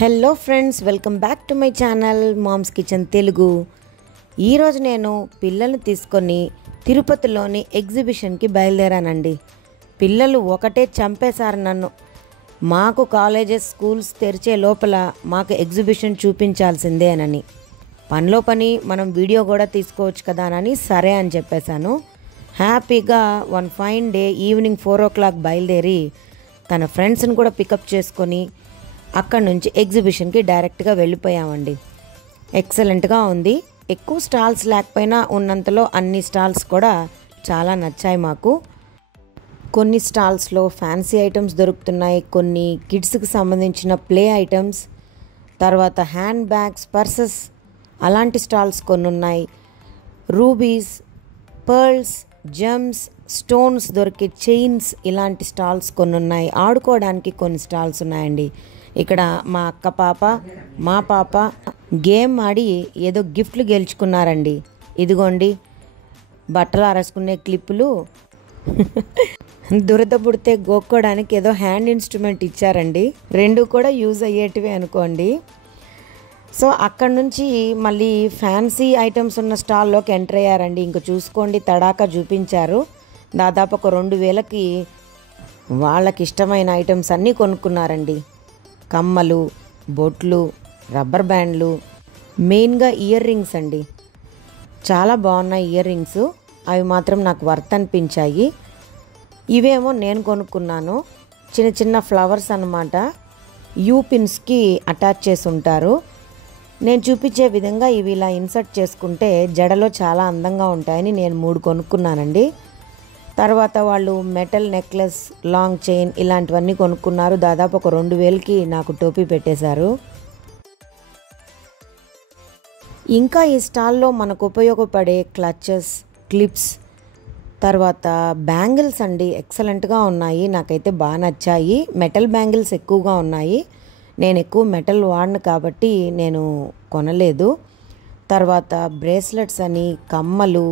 Hello friends, welcome back to my channel Mom's Kitchen Telugu. ఈరోజు నేను పిల్లల్ని తీసుకొని తిరుపతిలోని ఎగ్జిబిషన్కి బయలుదేరానండి. పిల్లలు ఒకటే చంపేశారు నన్ను. మాకు కాలేజెస్ స్కూల్స్ తెరిచే లోపల మాకు ఎగ్జిబిషన్ చూపించాల్సిందేనని. పనిలో పని మనం వీడియో కూడా తీసుకోవచ్చు కదా అని సరే అని చెప్పేశాను. హ్యాపీగా one fine day evening 4 o'clock బయలుదేరి తన ఫ్రెండ్స్ని కూడా పికప్ చేసుకొని అక్కడ నుంచి ఎగ్జిబిషన్కి డైరెక్ట్గా వెళ్ళిపోయామండి. ఎక్సలెంట్గా ఉంది. ఎక్కువ స్టాల్స్ లేకపోయినా ఉన్నంతలో అన్ని స్టాల్స్ కూడా చాలా నచ్చాయి మాకు. కొన్ని స్టాల్స్లో ఫ్యాన్సీ ఐటమ్స్ దొరుకుతున్నాయి, కొన్ని కిడ్స్కి సంబంధించిన ప్లే ఐటమ్స్, తర్వాత హ్యాండ్ బ్యాగ్స్, పర్సెస్ అలాంటి స్టాల్స్ కొన్ని ఉన్నాయి. రూబీస్, పర్ల్స్, జెమ్స్, స్టోన్స్ దొరికే చైన్స్ ఇలాంటి స్టాల్స్ కొన్ని ఉన్నాయి. ఆడుకోవడానికి కొన్ని స్టాల్స్ ఉన్నాయండి. ఇక్కడ మా అక్క పాప, మా పాప గేమ్ ఆడి ఏదో గిఫ్ట్లు గెలుచుకున్నారండి. ఇదిగోండి బట్టలు ఆరేసుకునే క్లిప్పులు, దురద పుడితే గోక్కోవడానికి ఏదో హ్యాండ్ ఇన్స్ట్రుమెంట్ ఇచ్చారండి. రెండు కూడా యూజ్ అయ్యేటివే అనుకోండి. సో అక్కడ నుంచి మళ్ళీ ఫ్యాన్సీ ఐటమ్స్ ఉన్న స్టాల్లోకి ఎంటర్ అయ్యారండి. ఇంక చూసుకోండి, తడాకా చూపించారు. దాదాపు ఒక 2,000కి వాళ్ళకి ఇష్టమైన ఐటమ్స్ అన్నీ కొనుక్కున్నారండి. కమ్మలు, బొట్లు, రబ్బర్ బ్యాండ్లు, మెయిన్గా ఇయర్ రింగ్స్ అండి. చాలా బాగున్నాయి ఇయర్ రింగ్స్. అవి మాత్రం నాకు వర్త్ అనిపించాయి. ఇవేమో నేను కొనుక్కున్నాను. చిన్న చిన్న ఫ్లవర్స్ అన్నమాట. యూ పిన్స్కి అటాచ్ చేసి ఉంటారు. నేను చూపించే విధంగా ఇవి ఇలా ఇన్సర్ట్ చేసుకుంటే జడలో చాలా అందంగా ఉంటాయని నేను 3 కొనుక్కున్నానండి. తర్వాత వాళ్ళు మెటల్ నెక్లెస్, లాంగ్ చైన్ ఇలాంటివన్నీ కొనుక్కున్నారు. దాదాపు ఒక 2,000కి నాకు టోపీ పెట్టేశారు. ఇంకా ఈ స్టాల్లో మనకు ఉపయోగపడే క్లచెస్, క్లిప్స్, తర్వాత బ్యాంగిల్స్ అండి ఎక్సలెంట్గా ఉన్నాయి. నాకైతే బాగా నచ్చాయి. మెటల్ బ్యాంగిల్స్ ఎక్కువగా ఉన్నాయి. నేను ఎక్కువ మెటల్ వాడను కాబట్టి నేను కొనలేదు. తర్వాత బ్రేస్లెట్స్ అని, కమ్మలు,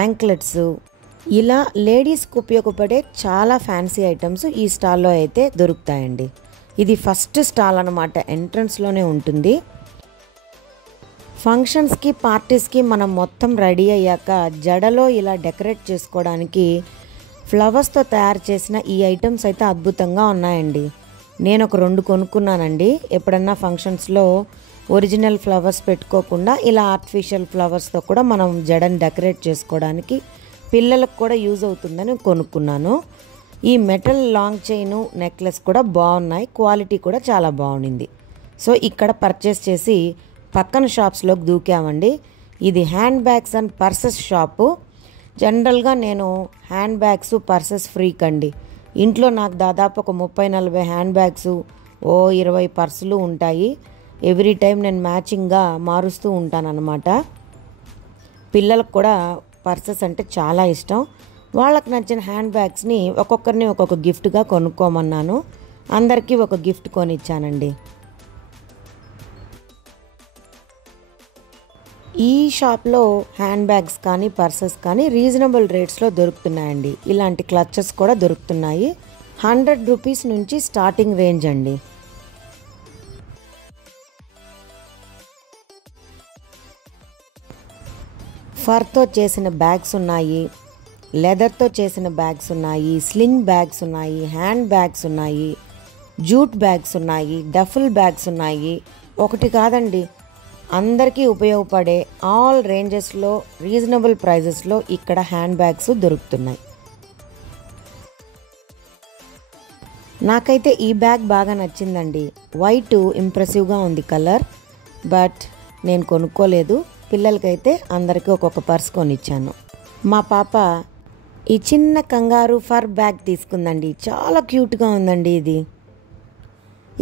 యాంక్లెట్స్, ఇలా లేడీస్కి ఉపయోగపడే చాలా ఫ్యాన్సీ ఐటమ్స్ ఈ స్టాల్లో అయితే దొరుకుతాయండి. ఇది ఫస్ట్ స్టాల్ అన్నమాట, ఎంట్రన్స్లోనే ఉంటుంది. ఫంక్షన్స్కి, పార్టీస్కి మనం మొత్తం రెడీ అయ్యాక జడలో ఇలా డెకరేట్ చేసుకోవడానికి ఫ్లవర్స్తో తయారు చేసిన ఈ ఐటమ్స్ అయితే అద్భుతంగా ఉన్నాయండి. నేను ఒక 2 కొనుక్కున్నానండి. ఎప్పుడన్నా ఫంక్షన్స్లో ఒరిజినల్ ఫ్లవర్స్ పెట్టుకోకుండా ఇలా ఆర్టిఫిషియల్ ఫ్లవర్స్తో కూడా మనం జడని డెకరేట్ చేసుకోవడానికి పిల్లలకు కూడా యూజ్ అవుతుందని కొనుక్కున్నాను. ఈ మెటల్ లాంగ్ చైన్, నెక్లెస్ కూడా బాగున్నాయి. క్వాలిటీ కూడా చాలా బాగుంది. సో ఇక్కడ పర్చేస్ చేసి పక్కన షాప్స్లోకి దూకామండి. ఇది hand bags and purses shop. జనరల్గా నేను హ్యాండ్ బ్యాగ్స్, పర్సెస్ ఫ్రీక్ అండి. ఇంట్లో నాకు దాదాపు ఒక 30-40 హ్యాండ్ బ్యాగ్స్, 20 పర్సులు ఉంటాయి. ఎవ్రీ టైం నేను మ్యాచింగ్గా మారుస్తూ ఉంటానన్నమాట. పిల్లలకు కూడా పర్సెస్ అంటే చాలా ఇష్టం. వాళ్ళకి నచ్చిన హ్యాండ్ బ్యాగ్స్ని ఒక్కొక్కరిని ఒక్కొక్క గిఫ్ట్గా కొనుక్కోమన్నాను. అందరికీ ఒక గిఫ్ట్ కొనిచ్చానండి. ఈ షాప్లో హ్యాండ్ బ్యాగ్స్ కానీ, పర్సెస్ కానీ రీజనబుల్ రేట్స్లో దొరుకుతున్నాయండి. ఇలాంటి క్లచెస్ కూడా దొరుకుతున్నాయి. 100 రూపీస్ నుంచి స్టార్టింగ్ రేంజ్ అండి. ఫర్తో చేసిన బ్యాగ్స్ ఉన్నాయి, లెదర్తో చేసిన బ్యాగ్స్ ఉన్నాయి, స్లింగ్ బ్యాగ్స్ ఉన్నాయి, హ్యాండ్ బ్యాగ్స్ ఉన్నాయి, జూట్ బ్యాగ్స్ ఉన్నాయి, డఫుల్ బ్యాగ్స్ ఉన్నాయి. ఒకటి కాదండి, అందరికీ ఉపయోగపడే ఆల్ రేంజెస్లో రీజనబుల్ ప్రైజెస్లో ఇక్కడ హ్యాండ్ బ్యాగ్స్ దొరుకుతున్నాయి. నాకైతే ఈ బ్యాగ్ బాగా నచ్చిందండి. వైట్ ఇంప్రెసివ్గా ఉంది కలర్. బట్ నేను కొనుక్కోలేదు. పిల్లలకైతే అందరికీ ఒక్కొక్క పర్స్ కొనిచ్చాను. మా పాప ఈ చిన్న కంగారు ఫర్ బ్యాగ్ తీసుకుందండి. చాలా క్యూట్గా ఉందండి ఇది.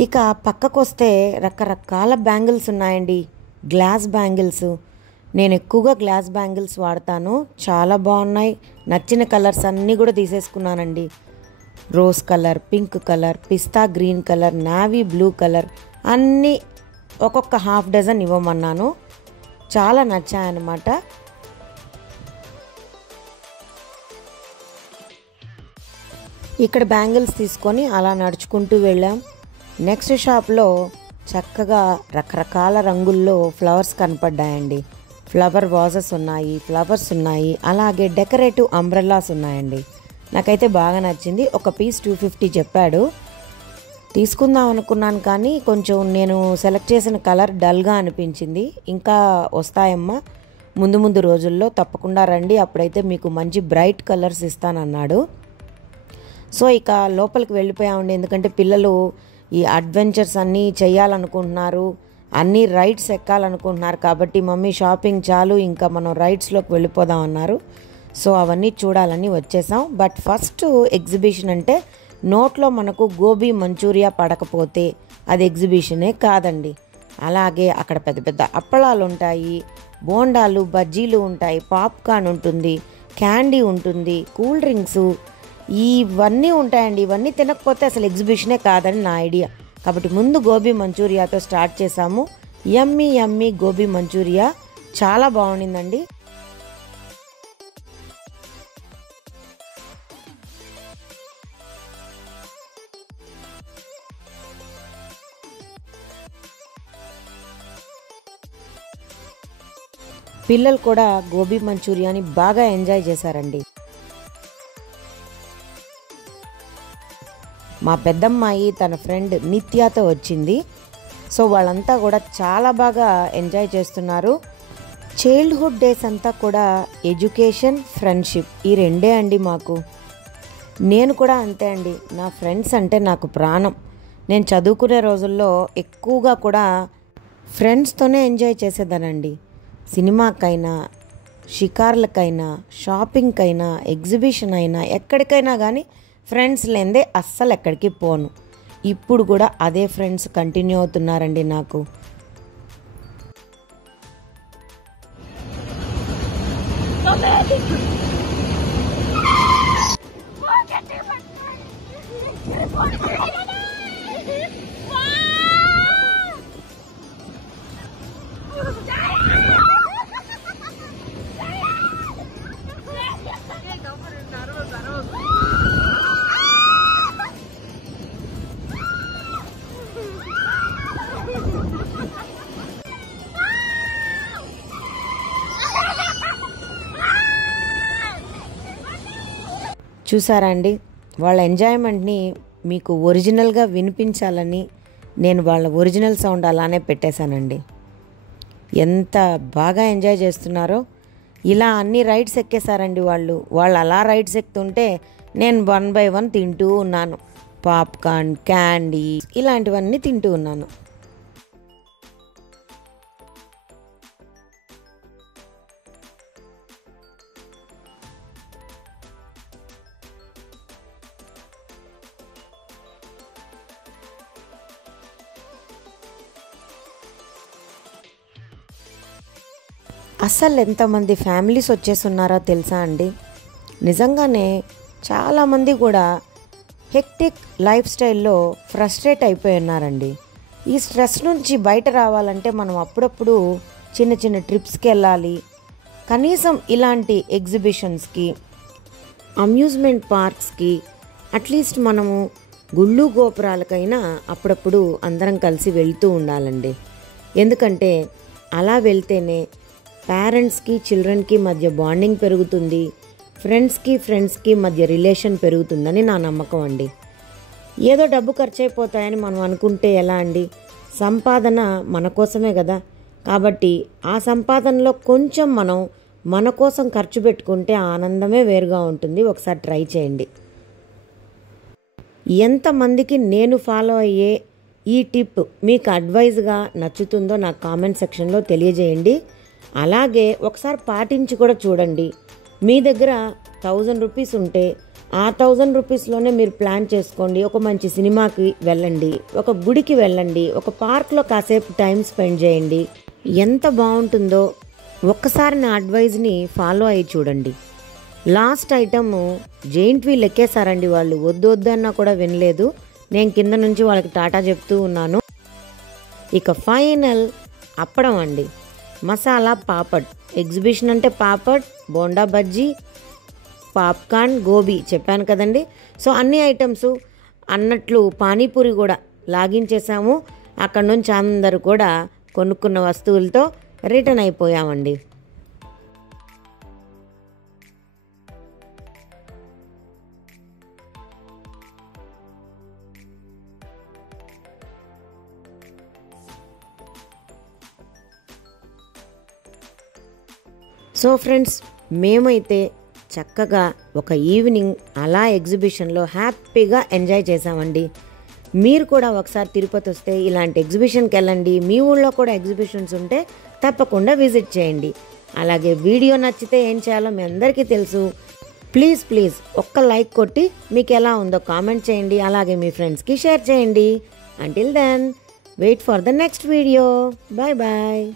ఇక పక్కకు వస్తే రకరకాల బ్యాంగిల్స్ ఉన్నాయండి. Glass bangles. నేను ఎక్కువగా గ్లాస్ బ్యాంగిల్స్ వాడతాను. చాలా బాగున్నాయి. నచ్చిన కలర్స్ అన్నీ కూడా తీసేసుకున్నానండి. Rose colour, pink colour, pista green colour, navy blue colour అన్నీ ఒక్కొక్క ½ డజన్ ఇవ్వమన్నాను. చాలా నచ్చాయన్నమాట. ఇక్కడ బ్యాంగిల్స్ తీసుకొని అలా నడుచుకుంటూ వెళ్ళాం. నెక్స్ట్ షాప్లో చక్కగా రకరకాల రంగుల్లో ఫ్లవర్స్ కనపడ్డాయండి. ఫ్లవర్ వాజెస్ ఉన్నాయి, ఫ్లవర్స్ ఉన్నాయి, అలాగే డెకరేటివ్ అంబ్రెల్లాస్ ఉన్నాయండి. నాకైతే బాగా నచ్చింది. ఒక పీస్ 250 చెప్పాడు. తీసుకుందాం అనుకున్నాను, కానీ కొంచెం నేను సెలెక్ట్ చేసిన కలర్ డల్గా అనిపించింది. ఇంకా వస్తాయమ్మా, ముందు ముందు రోజుల్లో తప్పకుండా రండి, అప్పుడైతే మీకు మంచి బ్రైట్ కలర్స్ ఇస్తానన్నాడు. సో ఇక లోపలికి వెళ్ళిపోయామండి. ఎందుకంటే పిల్లలు ఈ అడ్వెంచర్స్ అన్నీ చేయాలనుకుంటున్నారు, అన్నీ రైడ్స్ ఎక్కాలనుకుంటున్నారు. కాబట్టి మమ్మీ షాపింగ్ చాలు, ఇంకా మనం రైడ్స్లోకి వెళ్ళిపోదాం అన్నారు. సో అవన్నీ చూడాలని వచ్చేసాం. బట్ ఫస్ట్ ఎగ్జిబిషన్ అంటే నోట్లో మనకు గోబీ మంచూరియా పడకపోతే అది ఎగ్జిబిషనే కాదండి. అలాగే అక్కడ పెద్ద పెద్ద అప్పళాలు ఉంటాయి, బోండాలు, బజ్జీలు ఉంటాయి, పాప్కార్న్ ఉంటుంది, క్యాండీ ఉంటుంది, కూల్ డ్రింక్స్, ఇవన్నీ ఉంటాయండి. ఇవన్నీ తినకపోతే అసలు ఎగ్జిబిషనే కాదని నా ఐడియా. కాబట్టి ముందు గోబీ మంచూరియాతో స్టార్ట్ చేసాము. యమ్మీ యమ్మీ గోబీ మంచూరియా చాలా బాగుండిందండి. పిల్లలు కూడా గోబీ మంచూరియాని బాగా ఎంజాయ్ చేశారండి. మా పెద్దమ్మాయి తన ఫ్రెండ్ నిత్యాతో వచ్చింది. సో వాళ్ళంతా కూడా చాలా బాగా ఎంజాయ్ చేస్తున్నారు. చైల్డ్హుడ్ డేస్ అంతా కూడా ఎడ్యుకేషన్, ఫ్రెండ్షిప్, ఈ రెండే అండి మాకు. నేను కూడా అంతే అండి. నా ఫ్రెండ్స్ అంటే నాకు ప్రాణం. నేను చదువుకునే రోజుల్లో ఎక్కువగా కూడా ఫ్రెండ్స్తోనే ఎంజాయ్ చేసేదానండి. సినిమాకైనా, షికార్లకైనా, షాపింగ్కైనా, ఎగ్జిబిషన్ అయినా, ఎక్కడికైనా కానీ ఫ్రెండ్స్ లేనిదే అస్సలు ఎక్కడికి పోను. ఇప్పుడు కూడా అదే ఫ్రెండ్స్ కంటిన్యూ అవుతున్నారండి నాకు. చూసారా అండి, వాళ్ళ ఎంజాయ్మెంట్ని మీకు ఒరిజినల్గా వినిపించాలని నేను వాళ్ళ ఒరిజినల్ సౌండ్ అలానే పెట్టేశానండి. ఎంత బాగా ఎంజాయ్ చేస్తున్నారో. ఇలా అన్ని రైడ్స్ ఎక్కేశారండి వాళ్ళు అలా రైడ్స్ ఎక్కుతుంటే నేను 1 by 1 తింటూ ఉన్నాను. పాప్కార్న్, క్యాండీ, ఇలాంటివన్నీ తింటూ ఉన్నాను. అస్సలు ఎంతమంది ఫ్యామిలీస్ వచ్చేస్తున్నారో తెలుసా అండి. నిజంగానే చాలామంది కూడా హెక్టిక్ లైఫ్ స్టైల్లో ఫ్రస్ట్రేట్ అయిపోయి ఉన్నారండి. ఈ స్ట్రెస్ నుంచి బయట రావాలంటే మనం అప్పుడప్పుడు చిన్న చిన్న ట్రిప్స్కి వెళ్ళాలి. కనీసం ఇలాంటి ఎగ్జిబిషన్స్కి, అమ్యూజ్మెంట్ పార్క్స్కి, అట్లీస్ట్ మనము గుళ్ళు గోపురాలకైనా అప్పుడప్పుడు అందరం కలిసి వెళ్తూ ఉండాలండి. ఎందుకంటే అలా వెళ్తేనే పేరెంట్స్కి, చిల్డ్రన్కి మధ్య బాండింగ్ పెరుగుతుంది, ఫ్రెండ్స్కి మధ్య రిలేషన్ పెరుగుతుందని నా నమ్మకం అండి. ఏదో డబ్బు ఖర్చు అయిపోతాయని మనం అనుకుంటే ఎలా అండి? సంపాదన మన కోసమే కదా. కాబట్టి ఆ సంపాదనలో కొంచెం మనం మన కోసం ఖర్చు పెట్టుకుంటే ఆనందమే వేరుగా ఉంటుంది. ఒకసారి ట్రై చేయండి. ఎంతమందికి నేను ఫాలో అయ్యే ఈ టిప్ మీకు అడ్వైజ్గా నచ్చుతుందో నాకు కామెంట్ సెక్షన్లో తెలియజేయండి. అలాగే ఒకసారి పాటించి కూడా చూడండి. మీ దగ్గర 1000 రూపీస్ ఉంటే ఆ 1000 రూపీస్లోనే మీరు ప్లాన్ చేసుకోండి. ఒక మంచి సినిమాకి వెళ్ళండి, ఒక గుడికి వెళ్ళండి, ఒక పార్క్లో కాసేపు టైం స్పెండ్ చేయండి. ఎంత బాగుంటుందో ఒక్కసారి నా అడ్వైజ్ని ఫాలో అయ్యి చూడండి. లాస్ట్ ఐటమ్ జెయింట్ వీల్ ఎక్కేసారండి వాళ్ళు. వద్దు అన్నా కూడా వినలేదు. నేను కింద నుంచి వాళ్ళకి టాటా చెప్తూ ఉన్నాను. ఇక ఫైనల్ అప్పడం అండి, మసాలా పాపడ్. ఎగ్జిబిషన్ అంటే పాపడ్, బోండా బజ్జీ, పాప్కార్న్, గోబీ చెప్పాను కదండి. సో అన్ని ఐటమ్స్ అన్నట్లు పానీపూరి కూడా లాగిన్ చేసాము. అక్కడ నుంచి అందరూ కూడా కొనుక్కున్న వస్తువులతో రిటర్న్ అయిపోయామండి. సో ఫ్రెండ్స్, మేమైతే చక్కగా ఒక ఈవినింగ్ అలా ఎగ్జిబిషన్లో హ్యాపీగా ఎంజాయ్ చేసామండి. మీరు కూడా ఒకసారి తిరుపతి వస్తే ఇలాంటి ఎగ్జిబిషన్కి వెళ్ళండి. మీ ఊళ్ళో కూడా ఎగ్జిబిషన్స్ ఉంటే తప్పకుండా విజిట్ చేయండి. అలాగే వీడియో నచ్చితే ఏం చేయాలో మీ అందరికీ తెలుసు. ప్లీజ్ ఒక్క లైక్ కొట్టి మీకు ఎలా ఉందో కామెంట్ చేయండి. అలాగే మీ ఫ్రెండ్స్కి షేర్ చేయండి. Until then wait for the next video. Bye bye.